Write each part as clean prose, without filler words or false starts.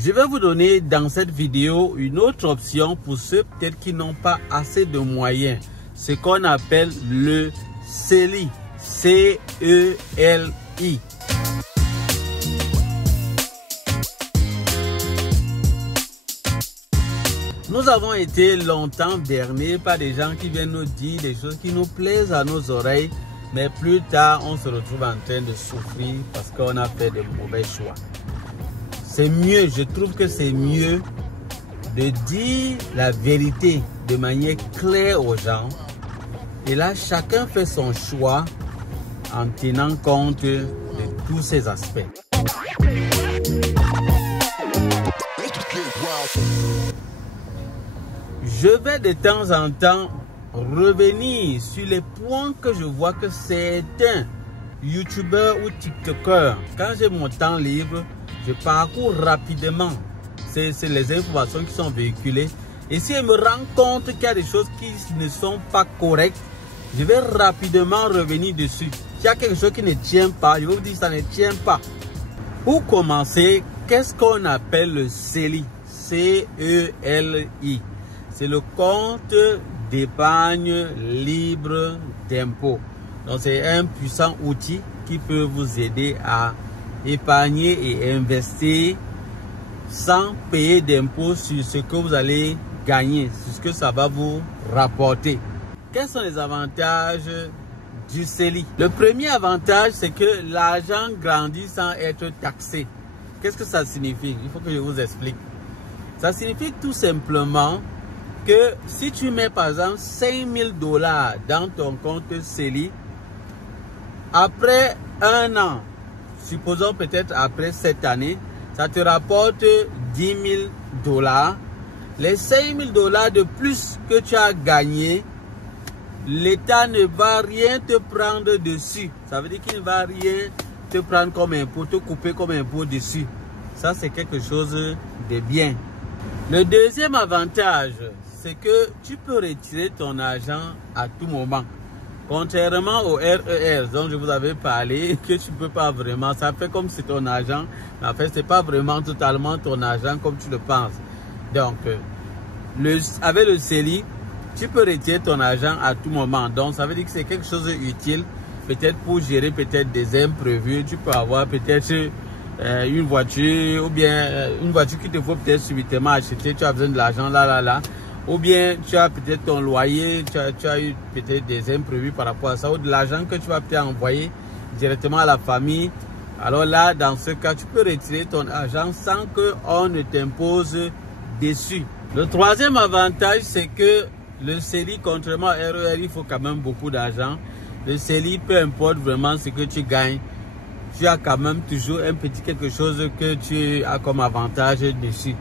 Je vais vous donner dans cette vidéo une autre option pour ceux peut-être qui n'ont pas assez de moyens. Ce qu'on appelle le CELI. C-E-L-I. Nous avons été longtemps bernés par des gens qui viennent nous dire des choses qui nous plaisent à nos oreilles. Mais plus tard, on se retrouve en train de souffrir parce qu'on a fait de mauvais choix. C'est mieux, je trouve que c'est mieux de dire la vérité de manière claire aux gens. Et là, chacun fait son choix en tenant compte de tous ces aspects. Je vais de temps en temps revenir sur les points que je vois que certains youtubeurs ou tiktokers, quand j'ai mon temps libre, je parcours rapidement c'est les informations qui sont véhiculées. Et si je me rends compte qu'il y a des choses qui ne sont pas correctes, je vais rapidement revenir dessus. S'il y a quelque chose qui ne tient pas, je vais vous dire que ça ne tient pas. Pour commencer, qu'est-ce qu'on appelle le CELI? C-E-L-I. C'est le compte d'épargne libre d'impôt. Donc c'est un puissant outil qui peut vous aider à épargner et investir sans payer d'impôts sur ce que vous allez gagner, sur ce que ça va vous rapporter. Quels sont les avantages du CELI? Le premier avantage, c'est que l'argent grandit sans être taxé. Qu'est-ce que ça signifie? Il faut que je vous explique. Ça signifie tout simplement que si tu mets par exemple 5 000 $ dans ton compte CELI, après un an, supposons peut-être après cette année, ça te rapporte 10 000 $. Les 5 000 $ de plus que tu as gagné, l'État ne va rien te prendre dessus. Ça veut dire qu'il ne va rien te prendre comme impôt, te couper comme impôt dessus. Ça, c'est quelque chose de bien. Le deuxième avantage, c'est que tu peux retirer ton argent à tout moment. Contrairement au RER dont je vous avais parlé, que tu ne peux pas vraiment, ça fait comme si ton argent, mais en fait, ce n'est pas vraiment totalement ton argent comme tu le penses. Donc, avec le CELI, tu peux retirer ton argent à tout moment. Donc, ça veut dire que c'est quelque chose d'utile, peut-être pour gérer peut-être des imprévus. Tu peux avoir peut-être une voiture ou bien une voiture qui te faut peut-être subitement acheter. Tu as besoin de l'argent là. Ou bien tu as peut-être ton loyer, tu as eu peut-être des imprévus par rapport à ça, ou de l'argent que tu vas peut-être envoyer directement à la famille. Alors là, dans ce cas, tu peux retirer ton argent sans qu'on ne t'impose dessus. Le troisième avantage, c'est que le CELI, contrairement à RER, il faut quand même beaucoup d'argent. Le CELI, peu importe vraiment ce que tu gagnes, tu as quand même toujours un petit quelque chose que tu as comme avantage dessus.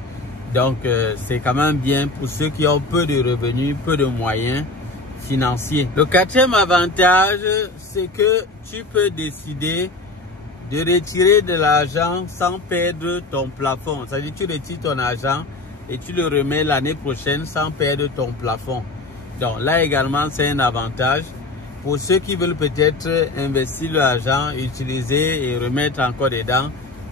Donc, c'est quand même bien pour ceux qui ont peu de revenus, peu de moyens financiers. Le quatrième avantage, c'est que tu peux décider de retirer de l'argent sans perdre ton plafond. C'est-à-dire que tu retires ton argent et tu le remets l'année prochaine sans perdre ton plafond. Donc, là également, c'est un avantage. Pour ceux qui veulent peut-être investir l'argent, utiliser et remettre encore dedans,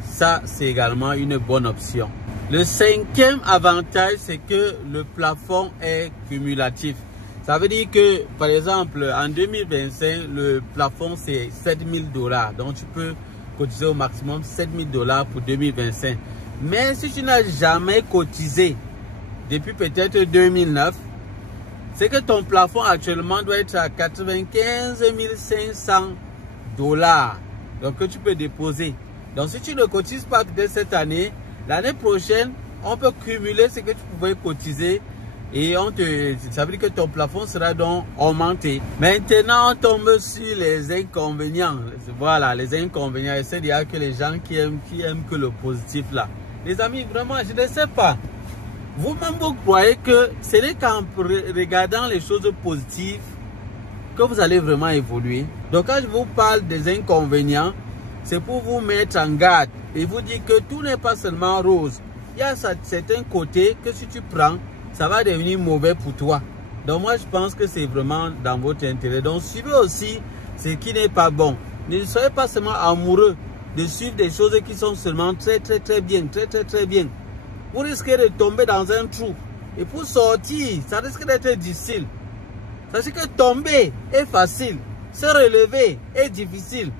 ça, c'est également une bonne option. Le cinquième avantage, c'est que le plafond est cumulatif. Ça veut dire que, par exemple, en 2025, le plafond, c'est 7 000 $. Donc, tu peux cotiser au maximum 7 000 $ pour 2025. Mais si tu n'as jamais cotisé depuis peut-être 2009, c'est que ton plafond actuellement doit être à 95 500 $. Donc, que tu peux déposer. Donc, si tu ne cotises pas dès cette année, l'année prochaine, on peut cumuler ce que tu pouvais cotiser et ça veut dire que ton plafond sera donc augmenté. Maintenant, on tombe sur les inconvénients. Voilà, les inconvénients. Et c'est-à-dire que les gens qui aiment que le positif là. Les amis, vraiment, je ne sais pas. Vous-même, vous croyez que ce n'est qu'en regardant les choses positives que vous allez vraiment évoluer. Donc, quand je vous parle des inconvénients, c'est pour vous mettre en garde et vous dire que tout n'est pas seulement rose. Il y a certains côtés que si tu prends, ça va devenir mauvais pour toi. Donc moi, je pense que c'est vraiment dans votre intérêt. Donc suivez aussi ce qui n'est pas bon. Ne soyez pas seulement amoureux de suivre des choses qui sont seulement très bien. vous risquez de tomber dans un trou. Et pour sortir, ça risque d'être difficile. C'est que tomber est facile, se relever est difficile.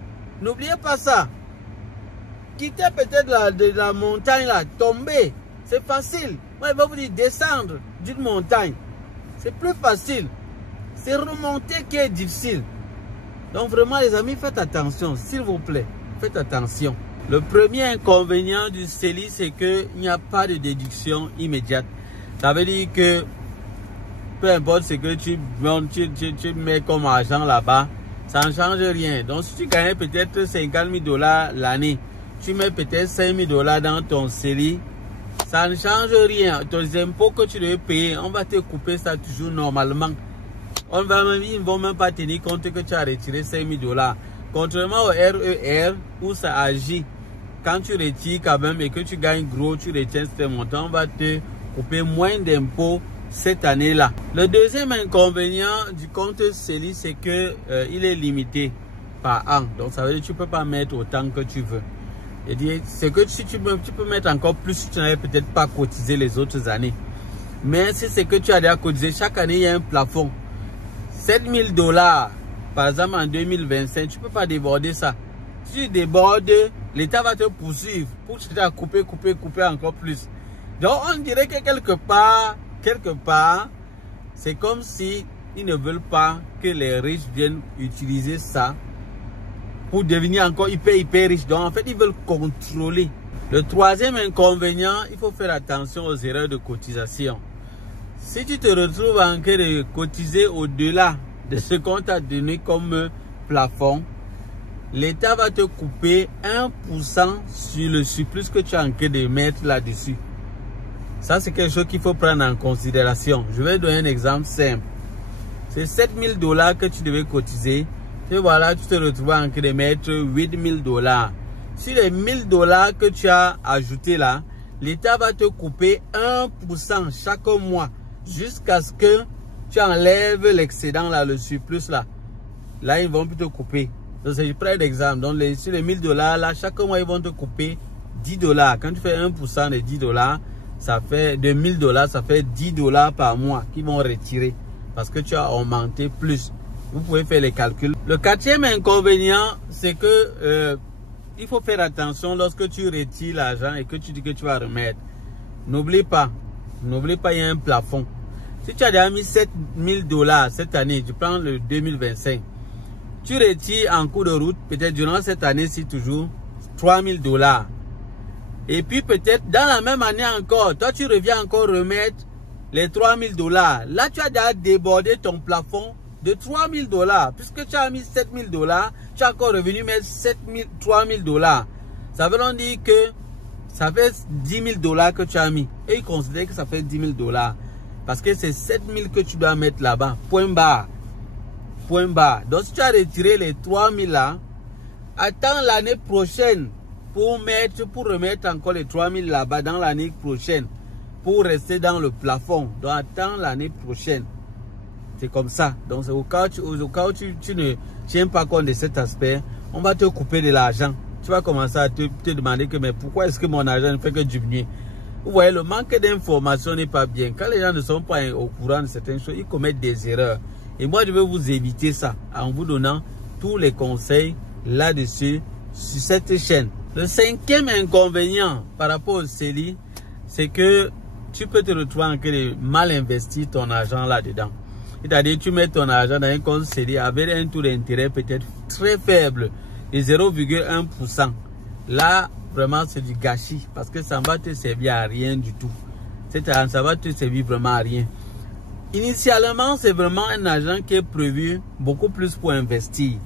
N'oubliez pas ça. Quitter peut-être la montagne là, tomber, c'est facile. Moi, je vais vous dire descendre d'une montagne, c'est plus facile. C'est remonter qui est difficile. Donc vraiment les amis, faites attention, s'il vous plaît, faites attention. Le premier inconvénient du CELI, c'est qu'il n'y a pas de déduction immédiate. Ça veut dire que peu importe ce que tu mets comme argent là-bas, ça ne change rien. Donc si tu gagnes peut-être 50 000 $ l'année, tu mets peut-être 5 000 $ dans ton CELI, ça ne change rien. Tes impôts que tu devais payer, on va te couper ça toujours normalement. Ils ne vont même pas tenir compte que tu as retiré 5 000 $. Contrairement au RER où ça agit, quand tu retires quand même et que tu gagnes gros, tu retiens ce montant, on va te couper moins d'impôts cette année-là. Le deuxième inconvénient du compte CELI, c'est que il est limité par an. Donc ça veut dire que tu ne peux pas mettre autant que tu veux. C'est que si tu peux mettre encore plus si tu n'avais peut-être pas cotisé les autres années. Mais si c'est que tu as déjà cotisé, chaque année il y a un plafond. 7 000 $, par exemple en 2025, tu ne peux pas déborder ça. Si tu débordes, l'État va te poursuivre pour te couper encore plus. Donc on dirait que quelque part, c'est comme si ils ne veulent pas que les riches viennent utiliser ça pour devenir encore hyper riches. Donc en fait, ils veulent contrôler. Le troisième inconvénient, il faut faire attention aux erreurs de cotisation. Si tu te retrouves en train de cotiser au-delà de ce qu'on t'a donné comme plafond, l'État va te couper 1% sur le surplus que tu as en train de mettre là-dessus. Ça, c'est quelque chose qu'il faut prendre en considération. Je vais donner un exemple simple. C'est 7 000 $ que tu devais cotiser. Et voilà, tu te retrouves en train de mettre 8 000 $. Sur les 1 000 $ que tu as ajouté là, l'État va te couper 1% chaque mois jusqu'à ce que tu enlèves l'excédent là, le surplus là. Là, ils vont te couper. Donc, je prends l'exemple. Donc, sur les 1 000 $ là, chaque mois, ils vont te couper 10 $. Quand tu fais 1% de 10 $, ça fait de 1 000 $, ça fait 10 $ par mois qu'ils vont retirer parce que tu as augmenté plus. Vous pouvez faire les calculs. Le quatrième inconvénient, c'est que il faut faire attention lorsque tu retires l'argent et que tu dis que tu vas remettre. N'oublie pas, il y a un plafond. Si tu as déjà mis 7 000 $ cette année, tu prends le 2025, tu retires en cours de route, peut-être durant cette année-ci toujours, 3 000 $. Et puis peut-être dans la même année encore, toi tu reviens encore remettre les 3 000 $. Là, tu as déjà débordé ton plafond de 3 000 $. Puisque tu as mis 7 000 $, tu as encore revenu mettre 3 000 $. Ça veut dire que ça fait 10 000 $ que tu as mis. Et ils considèrent que ça fait 10 000 $. Parce que c'est 7 000 que tu dois mettre là-bas. Point barre. Point barre. Donc si tu as retiré les 3 000 là, attends l'année prochaine pour remettre encore les 3 000 là-bas dans l'année prochaine. Pour rester dans le plafond. Donc attends l'année prochaine. C'est comme ça. Donc au cas où tu ne tiens pas compte de cet aspect, on va te couper de l'argent. Tu vas commencer à te demander que mais pourquoi est-ce que mon argent ne fait que diminuer? Vous voyez, le manque d'information n'est pas bien. Quand les gens ne sont pas au courant de certaines choses, ils commettent des erreurs. Et moi, je vais vous éviter ça en vous donnant tous les conseils là-dessus sur cette chaîne. Le cinquième inconvénient par rapport au CELI, c'est que tu peux te retrouver en train de mal investir ton argent là-dedans. C'est-à-dire tu mets ton argent dans un compte CELI avec un taux d'intérêt peut-être très faible de 0,1%. Là, vraiment, c'est du gâchis parce que ça ne va te servir à rien du tout. Ça va te servir vraiment à rien. Initialement, c'est vraiment un argent qui est prévu beaucoup plus pour investir.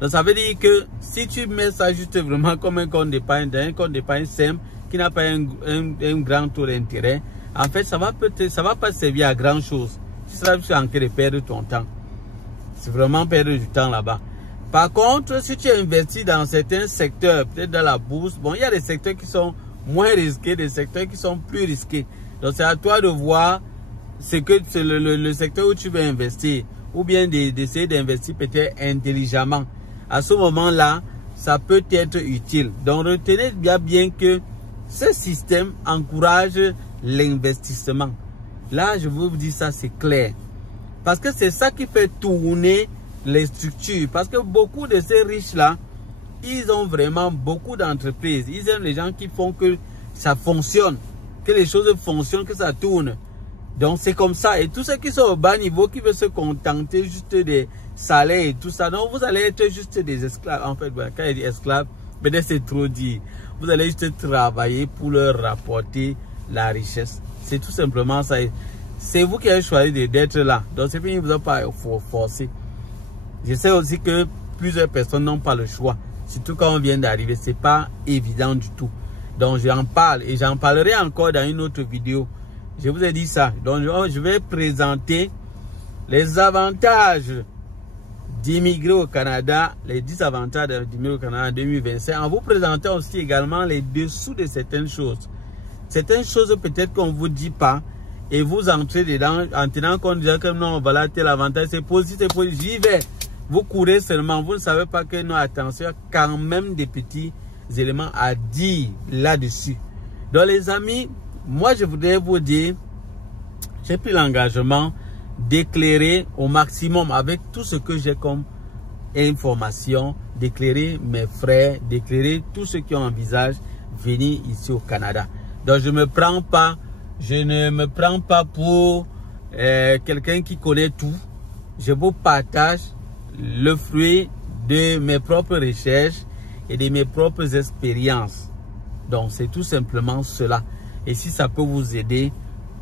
Donc, ça veut dire que si tu mets ça juste vraiment comme un compte d'épargne, dans un compte d'épargne simple qui n'a pas un grand taux d'intérêt, en fait, ça va pas servir à grand chose. Tu seras en train de perdre ton temps. C'est vraiment perdre du temps là-bas. Par contre, si tu investis dans certains secteurs, peut-être dans la bourse, bon, il y a des secteurs qui sont moins risqués, des secteurs qui sont plus risqués. Donc, c'est à toi de voir ce que c'est le secteur où tu veux investir, ou bien d'essayer d'investir peut-être intelligemment. À ce moment-là, ça peut être utile. Donc, retenez bien que ce système encourage l'investissement. Là, je vous dis ça, c'est clair. Parce que c'est ça qui fait tourner les structures. Parce que beaucoup de ces riches-là, ils ont vraiment beaucoup d'entreprises. Ils aiment les gens qui font que ça fonctionne, que les choses fonctionnent, que ça tourne. Donc c'est comme ça. Et tous ceux qui sont au bas niveau, qui veulent se contenter juste des salaires et tout ça, donc vous allez être juste des esclaves. En fait, quand il dit esclaves, peut-être c'est trop dit. Vous allez juste travailler pour leur rapporter la richesse. C'est tout simplement ça. C'est vous qui avez choisi d'être là. Donc c'est fini, vous n'avez pas forcé. Je sais aussi que plusieurs personnes n'ont pas le choix. Surtout quand on vient d'arriver, c'est pas évident du tout. Donc j'en parle et j'en parlerai encore dans une autre vidéo. Je vous ai dit ça. Donc je vais présenter les avantages d'immigrer au Canada, les 10 avantages d'immigrer au Canada en 2025, en vous présentant aussi également les dessous de certaines choses. Certaines choses peut-être qu'on ne vous dit pas et vous entrez dedans en tenant compte de que non, voilà tel avantage, c'est positif, j'y vais. Vous courez seulement, vous ne savez pas que non, attention, il y a quand même des petits éléments à dire là-dessus. Donc les amis, moi je voudrais vous dire, j'ai pris l'engagement d'éclairer au maximum avec tout ce que j'ai comme information, d'éclairer mes frères, d'éclairer tous ceux qui envisagent venir ici au Canada. Donc je ne me prends pas pour quelqu'un qui connaît tout. Je vous partage le fruit de mes propres recherches et de mes propres expériences. Donc c'est tout simplement cela. Et si ça peut vous aider,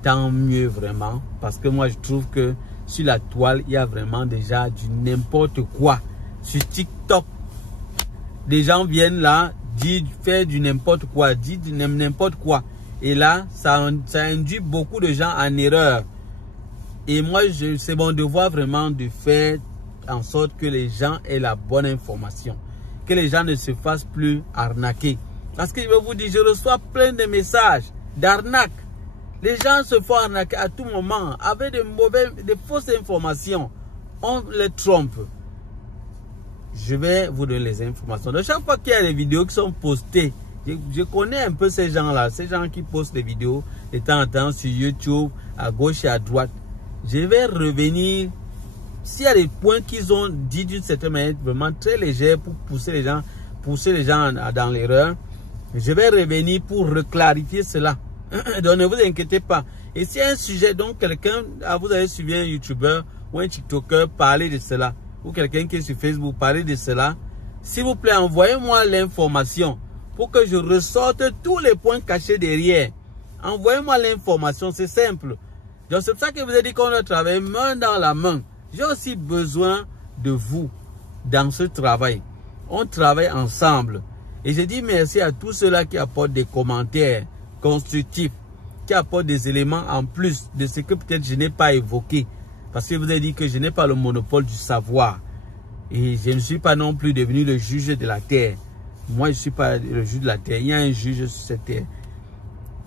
tant mieux vraiment. Parce que moi je trouve que sur la toile, il y a vraiment déjà du n'importe quoi. Sur TikTok, des gens viennent là, faire du n'importe quoi, dire du n'importe quoi. Et là, ça induit beaucoup de gens en erreur. Et moi, c'est mon devoir vraiment de faire en sorte que les gens aient la bonne information. Que les gens ne se fassent plus arnaquer. Parce que je vais vous dire, je reçois plein de messages d'arnaque. Les gens se font arnaquer à tout moment avec de fausses informations. On les trompe. Je vais vous donner les informations. Donc, chaque fois qu'il y a des vidéos qui sont postées, je connais un peu ces gens-là, ces gens qui postent des vidéos de temps en temps sur YouTube, à gauche et à droite. Je vais revenir. S'il y a des points qu'ils ont dit d'une certaine manière, vraiment très léger pour pousser les gens dans l'erreur, je vais revenir pour reclarifier cela. Donc ne vous inquiétez pas. Et si un sujet, donc quelqu'un, vous avez suivi un YouTuber ou un TikToker parler de cela, ou quelqu'un qui est sur Facebook parler de cela, s'il vous plaît, envoyez-moi l'information pour que je ressorte tous les points cachés derrière. Envoyez-moi l'information, c'est simple. Donc c'est pour ça que je vous ai dit qu'on doit travailler main dans la main. J'ai aussi besoin de vous dans ce travail. On travaille ensemble. Et je dis merci à tous ceux-là qui apportent des commentaires constructifs, qui apportent des éléments en plus de ce que peut-être je n'ai pas évoqué. Parce que je vous ai dit que je n'ai pas le monopole du savoir. Et je ne suis pas non plus devenu le juge de la terre. Moi, je ne suis pas le juge de la terre. Il y a un juge sur cette terre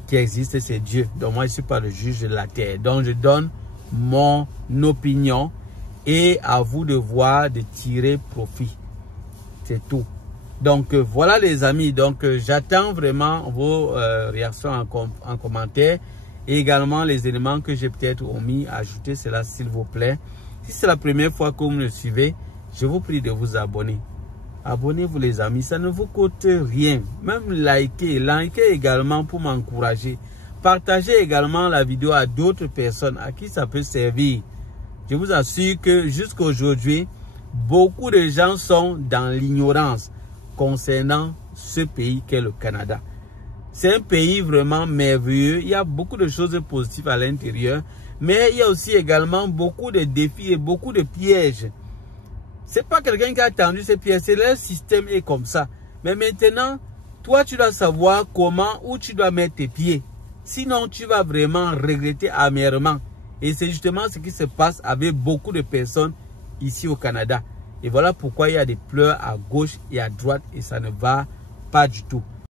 qui existe, c'est Dieu. Donc moi, je ne suis pas le juge de la terre. Donc je donne mon opinion. Et à vous de voir, de tirer profit. C'est tout. Donc voilà les amis. Donc j'attends vraiment vos réactions en commentaire. Et également les éléments que j'ai peut-être omis. Ajoutez cela s'il vous plaît. Si c'est la première fois que vous me suivez, je vous prie de vous abonner. Abonnez-vous les amis. Ça ne vous coûte rien. Même likez également pour m'encourager. Partagez également la vidéo à d'autres personnes à qui ça peut servir. Je vous assure que jusqu'à aujourd'hui, beaucoup de gens sont dans l'ignorance concernant ce pays qu'est le Canada. C'est un pays vraiment merveilleux. Il y a beaucoup de choses positives à l'intérieur. Mais il y a aussi également beaucoup de défis et beaucoup de pièges. Ce n'est pas quelqu'un qui a attendu ces pièges. C'est leur système est comme ça. Mais maintenant, toi, tu dois savoir comment, où tu dois mettre tes pieds. Sinon, tu vas vraiment regretter amèrement. Et c'est justement ce qui se passe avec beaucoup de personnes ici au Canada. Et voilà pourquoi il y a des pleurs à gauche et à droite et ça ne va pas du tout.